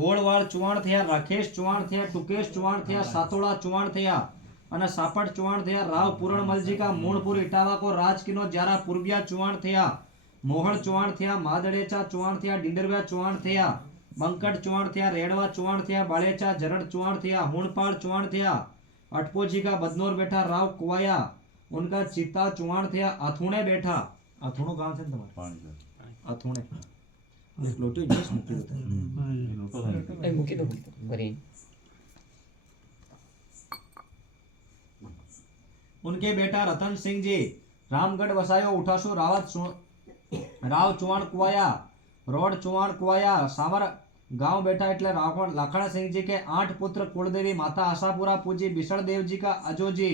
ગોળવાળ ચુવાણ થયા, રાકેશ ચુવાણ થયા, ટુકેશ ચુવાણ થયા, સાતોડા ચુવાણ થયા અને સાપટ ચુવાણ થયા, રાવ પૂરણમલજી કા મૂળપુર ઇટાવા કો રાજકીનો જ્યારા પૂર્વિયા ચુવાણ થયા, મોહણ ચુવાણ થયા, માદડેચા ચુવાણ થયા, ડિંડરવ્યા ચુવાણ થયા, બંકટ ચુવાણ થયા, રેડવા ચુવાણ થયા, બાળેચા જરડ ચુવાણ થયા, હુણપાળ ચુવાણ થયા, અટપોજી કા બદનોર બેઠા રાવ કુવાયા, उनका चित्ता चुवाण થયા, આથુણે બેઠા. આથુણું ગામ છે ને તમારે? આથુણે એક લોટો જસ મૂકી દો. મૂકી દો ભરી. उनके बेटा रतन सिंह जी रामगढ़ वसायो उठासो रावत राव चुवाण कुवाया, रोड चुवाण कुवाया, सावर गांव बेटा એટલે લાખણા સિંહજી के 8 पुत्र कुलदेवी माता आशापुरा पूजी बिशल देव जी का अजोजी,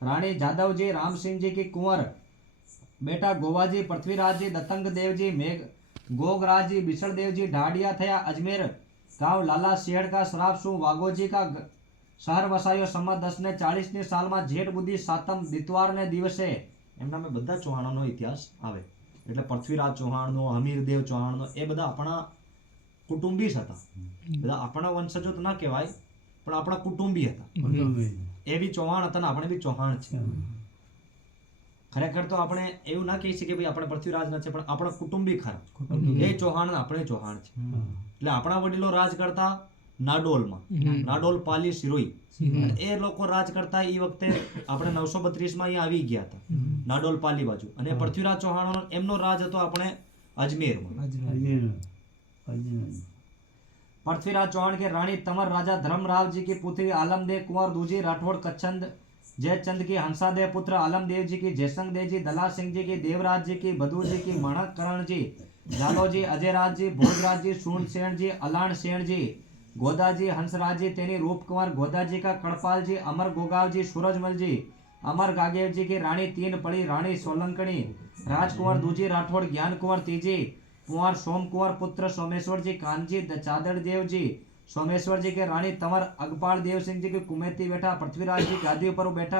रानी जादव जी, राम सिंह जी की कुंवर बेटा गोवाजी, पृथ्वीराज जी, दतंग देव जी, मेघ गोगराज जी, बिशल देव जी ढाडिया थया, अजमेर गांव लाला शेड़ का शराब सु वागोजी का शहर वसायो संमत 10 ने 40 ની સાલમાં જેઠ બુદ્ધિ સાતમ દિતવાર ને દિવસે. એમના મેં બધા ચૌહાણોનો ઇતિહાસ આવે એટલે પૃથ્વીરાજ ચૌહાણનો, હમીરદેવ ચૌહાણનો એ બધા આપણા કુટુંબી હતા. બધા આપણા વંશજો તો ના કહેવાય પણ આપણા કુટુંબી હતા. એ બી ચૌહાણ હતા ને આપણે બી ચૌહાણ છે. ખરેખર તો આપણે એવું ના કહી શકીએ ભાઈ આપણે પૃથ્વીરાજ નથી પણ આપણા કુટુંબી ખરા. એ ચૌહાણ આપણે ચૌહાણ છે. એટલે આપણા વડીલો રાજ કરતા નાડોલમાં, નાડોલ પાલી સિરોઈ એ લોકો રાજ કરતા એ વખતે આપણે 932 માં અહીંયા આવી ગયા હતા નાડોલ પાલી બાજુ. અને પૃથ્વીરાજ ચૌહાણ એમનો રાજ હતો આપણે અજમેરમાં. पृथ्वीराज चौहान के रानी तंवर राजा धर्मराव जी की पुत्री आलमदेव कुंवर दूजी राठौड़ कच्छंद जयचंद की हंसादेव पुत्र आलमदेव जी की जयसंग देव जी, दला सिंह जी की, देवराज जी की, बधू जी की, मणक करण जी, जालो जी, अजयराज जी, भोजराज जी, सून सेन जी, अलाण सेन जी, गोदा जी, हंसराज जी, तेनी रूप कुंवर, गोदा जी का कड़पाल जी, अमर गोगाव जी, सूरजमल जी, अमर गागेव जी की रानी तीन पड़ी, रानी सोलंकणी, राजकुंवर दूजी राठौड़, ज्ञान कुंवर तीजी, कुंवर सोम कुंवर पुत्र सोमेश्वर जी, कानजी चादड़ देव जी, सोमेश्वर जी के रानी तंवर अगपाल देव सिंह जी की कुमेती बेटा पृथ्वीराज जी गादी पर बैठा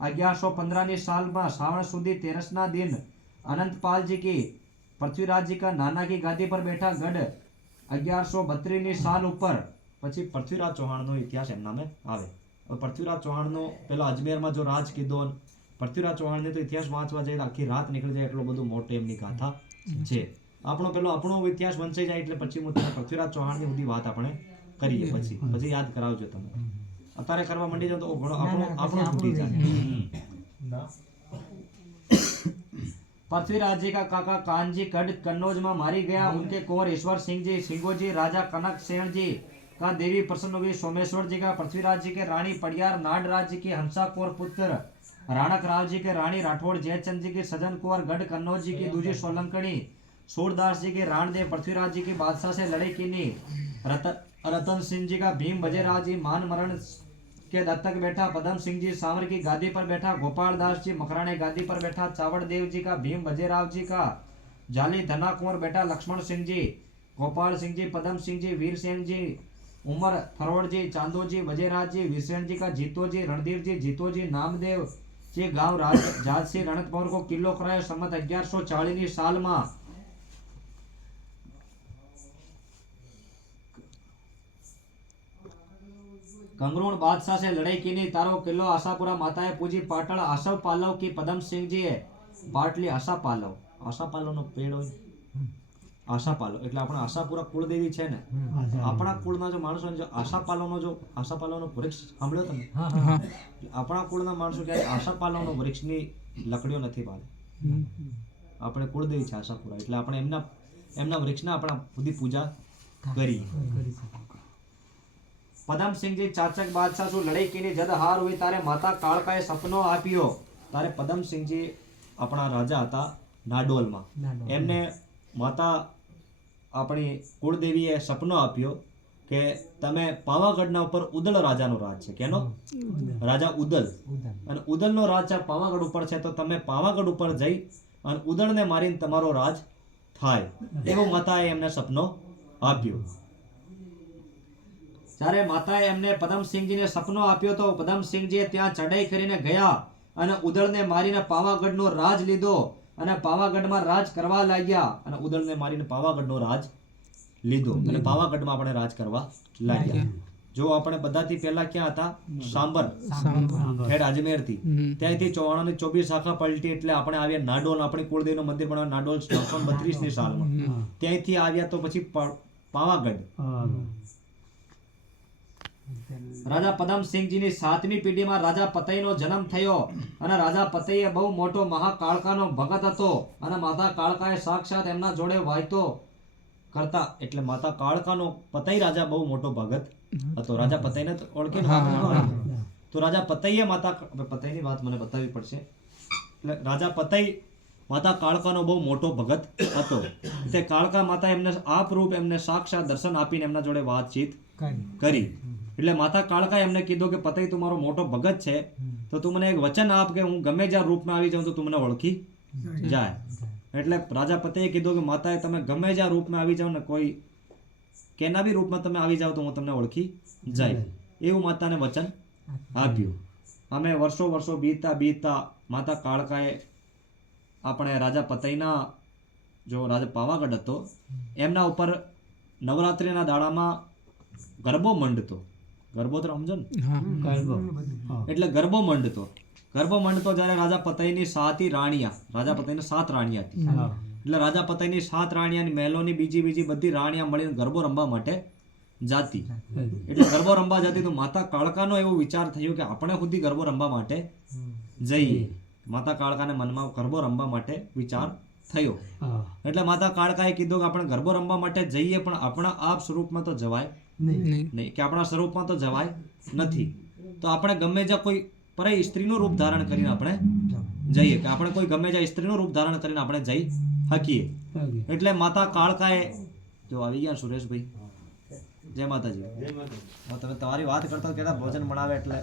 1115 ની સાલમાં શ્રાવણ સુધી 13 ના दिन अनंतपाल जी की पृथ्वीराज जी का नाना की गादी पर बैठा गढ़ 1132 ની સાલ ઉપર. પછી પૃથ્વીરાજ ચૌહાણનો ઇતિહાસ એમના મેં આવે. પૃથ્વીરાજ ચૌહાણનો પેલો અજમેરમાં જો રાજ કીધો, પૃથ્વીરાજ ચૌહાણનો તો ઇતિહાસ વાંચવા જાય આખી રાત નીકળી જાય એટલો બધું મોટો એમની ગાથા છે. આપણો ઇતિહાસ વંચાઈ જાય એટલે પછી હું તમને પૃથ્વીરાજ ચૌહાણની બધી વાત આપણે કરીએ. પછી યાદ કરાવજો તમે. અત્યારે કરવા માંડી જાવ તો આપણો છૂટી જાય. पृथ्वीराज जी का काका कानजी कड कन्नौज में मारी गया. उनके कुंवर ईश्वर सिंह जी, सिंगोजी, राजा कनक सेन जी का देवी प्रसन्न हुई. सोमेश्वर जी का पृथ्वीराज जी के रानी पड़ियार नाडराज जी की हंसा कुंवर पुत्र राणक राव जी के रानी राठौड़ जयचंद जी की सजन कुंवर गढ़ कन्नौज जी की दूजी सोलंकणी सूरदास जी के राणदेव पृथ्वीराज जी की बादशाह से लड़ाई कीनी. रतन सिंह जी का भीम बजेराव जी मान मरण के दत्तक बैठा. पदम सिंह जी सावर की गादी पर बैठा. गोपाल दास जी मकराने गादी पर बैठा. चावड़ देव जी का भीम बजेराव जी का जाली धना कुंवर बैठा. लक्ष्मण सिंह जी, गोपाल सिंह जी, पदम सिंह जी, वीर सेन जी, उमर फरोड़ जी, चांदो जी, बजेराज जी, वीरसेन जी का जीतो जी, रणधीर जी, जीतो जी, नामदेव जी गांव जात सिंह रणत पौर को किल्लो करायो संमत 1140 ની સાલમાં. कंगरूण बादशाह से लड़ाई की नहीं. तारो किलो आशापुरा माताए पूजी. पाटल आशव पालव की पदम सिंह जी है. पाटली आशा पालव નો પેડ હોય આશા પાલવ એટલે આપણા આશાપુરા કુળદેવી છે ને. આપણા કુળના જો માણસો જો આશા પાલવનો વૃક્ષ સાંભળ્યો તમે? આપણા કુળના માણસો ક્યારે આશા પાલવનો વૃક્ષની લકડીઓ નથી પાડે. આપણે કુળદેવી છે આશાપુરા એટલે આપણે એમના વૃક્ષના આપણા બધી પૂજા કરી. पदम सिंह जी चाचक बादशाह सु लड़ाई की जद हार हुई तारे माता कालकाए सपनो आप्यो. तारे पदम सिंह जी अपना राजा था नाडोल में. एमने माता अपनी कुलदेवीए सपनो आप्यो કે તમે પાવાગઢના ઉપર ઉદલ રાજાનો રાજ છે. કેનો રાજા? ઉદલ. અને ઉદલનો રાજ છે પાવાગઢ ઉપર છે તો તમે પાવાગઢ ઉપર જઈ અને ઉદલને મારીને તમારો રાજ થાય એવો માતાએ એમને સપનો આપ્યો. જ્યારે માતાએ એમને પદમસિંહજીને સપનો આપ્યો તો પદમસિંહજીએ ત્યાં ચડાઈ કરીને ગયા અને ઉદળને મારીને પાવાગઢનો રાજ લીધો અને પાવાગઢમાં રાજ કરવા લાગ્યા અને ઉદળને મારીને પાવાગઢનો રાજ લીધો અને પાવાગઢમાં આપણે રાજ કરવા લાગ્યા. જો આપણે બધાથી પહેલા ક્યાં હતા? સાંબર હેડ અજમેર થી. ત્યાંથી 94 ની 24 શાખા પલટી એટલે આપણે આવ્યા નાડોલ. આપણી કુળદેવનું મંદિર બનાવ્યું નાડોલ 932 ની સાલમાં. ત્યાંથી આવ્યા તો પછી પાવાગઢ. રાજા પદમસિંહજીની 7મી પેઢીમાં રાજા પતઈનો જન્મ થયો અને રાજા પતઈએ બહુ મોટો મહાકાળકાનો ભગત હતો અને માતા કાળકાએ સાક્ષાત એમના જોડે વાયતો કરતા. એટલે માતા કાળકાનો પતઈ રાજા બહુ મોટો ભગત હતો. રાજા પતઈને તો ઓળખે ને? તો રાજા પતઈએ માતા પતઈની વાત મને બતાવવી પડશે. એટલે રાજા પતઈ માતા કાળકાનો બહુ મોટો ભગત હતો. તે કાળકા માતા એમને આપરૂપ એમને સાક્ષાત દર્શન આપીને એમના જોડે વાતચીત કરી. એટલે માતા કાળકાએ એમને કીધું કે પતઈ તું મારો મોટો ભગત છે તો તું મને એક વચન આપ કે હું ગમે જ્યાં રૂપમાં આવી જાઉં તો તું મને ઓળખી જાય. એટલે રાજા પતઈએ કીધું કે માતાએ તમે ગમે જ્યાં રૂપમાં આવી જાઓ ને કોઈ કેના બી રૂપમાં તમે આવી જાઓ તો હું તમને ઓળખી જાય. એવું માતાને વચન આપ્યું. અમે વર્ષો બીતતા માતા કાળકાએ આપણે રાજા પતઈના જો રાજા પાવાગઢ હતો એમના ઉપર નવરાત્રિના દાડામાં ગરબો મંડતો. ગરબો તો સમજો ને? એટલે ગરબો મંડતો જ્યારે રાજા પતઈની 7 રાણીયા, રાજા પતઈની 7 રાણીયા હતી. એટલે રાજા પતઈની 7 રાણીયાની મહેલોની બીજી બધી રાણીયા મળીને ગરબો રમવા માટે જાતી. એટલે ગરબો રમવા જતી તો માતા કાળકાનો એવો વિચાર થયો કે આપણે સુધી ગરબો રમવા માટે જઈએ. માતા કાળકાને મનમાં ગરબો રમવા માટે વિચાર થયો. એટલે માતા કાળકાએ કીધું કે આપણે ગરબો રમવા માટે જઈએ પણ આપણા આપ સ્વરૂપમાં તો જવાય નહીં, કે આપણા સ્વરૂપમાં તો જવાય નથી. તો આપણે ગમે જ્યાં કોઈ પરાઈ સ્ત્રીનું રૂપ ધારણ કરીને આપણે જઈએ, કે આપણે કોઈ ગમે જ્યાં સ્ત્રીનું રૂપ ધારણ કરીને આપણે જઈ શકીએ. એટલે માતા કાળકાએ જો આવી ગયા સુરેશભાઈ, જય માતાજી. તમે તમારી વાત કરતા કેતા ભોજન બનાવે એટલે